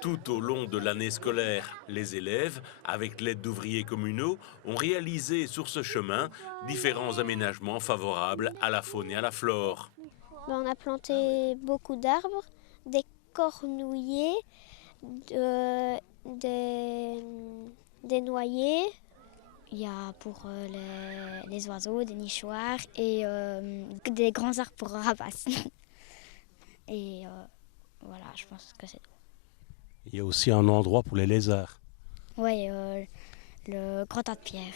Tout au long de l'année scolaire, les élèves, avec l'aide d'ouvriers communaux, ont réalisé sur ce chemin différents aménagements favorables à la faune et à la flore. On a planté beaucoup d'arbres, des cornouillers, de- des, des noyers. Il y a pour les oiseaux, des nichoirs et des grands arbres pour rapaces. Et voilà, je pense que c'est tout. Il y a aussi un endroit pour les lézards. Oui, le grand tas de pierre.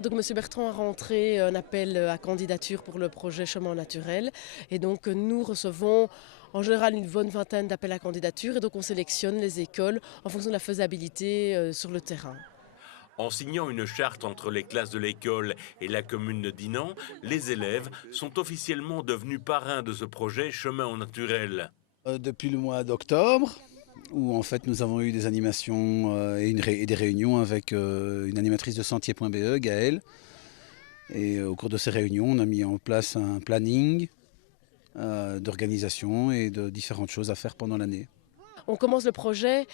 Donc M. Bertrand a rentré un appel à candidature pour le projet Chemin naturel. Et donc nous recevons en général une bonne vingtaine d'appels à candidature. Et donc on sélectionne les écoles en fonction de la faisabilité sur le terrain. En signant une charte entre les classes de l'école et la commune de Dinan, les élèves sont officiellement devenus parrains de ce projet Chemin au naturel. Depuis le mois d'octobre, où en fait nous avons eu des animations et des réunions avec une animatrice de Sentier.be, Gaëlle. Et au cours de ces réunions, on a mis en place un planning d'organisation et de différentes choses à faire pendant l'année. On commence le projet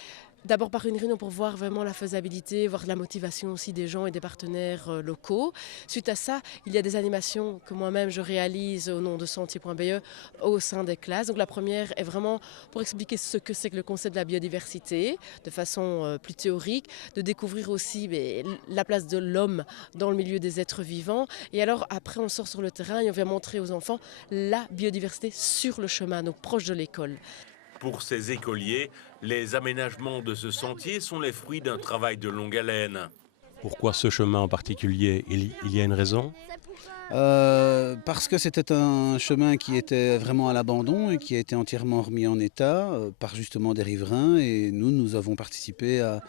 d'abord par une réunion pour voir vraiment la faisabilité, voir la motivation aussi des gens et des partenaires locaux. Suite à ça, il y a des animations que moi-même je réalise au nom de Sentier.be au sein des classes. Donc la première est vraiment pour expliquer ce que c'est que le concept de la biodiversité de façon plus théorique, de découvrir aussi la place de l'homme dans le milieu des êtres vivants. Et alors après on sort sur le terrain et on vient montrer aux enfants la biodiversité sur le chemin, donc proche de l'école. Pour ces écoliers, les aménagements de ce sentier sont les fruits d'un travail de longue haleine. Pourquoi ce chemin en particulier? Il y a une raison? Parce que c'était un chemin qui était vraiment à l'abandon et qui a été entièrement remis en état par justement des riverains. Et nous avons participé à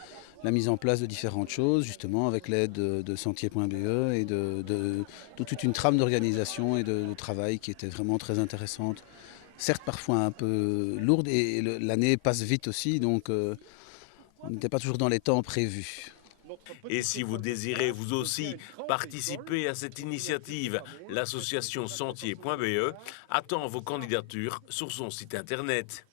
la mise en place de différentes choses, justement avec l'aide de Sentier.be et de toute une trame d'organisation et de travail qui était vraiment très intéressante. Certes parfois un peu lourde et l'année passe vite aussi, donc on n'était pas toujours dans les temps prévus. Et si vous désirez vous aussi participer à cette initiative, l'association Sentier.be attend vos candidatures sur son site internet.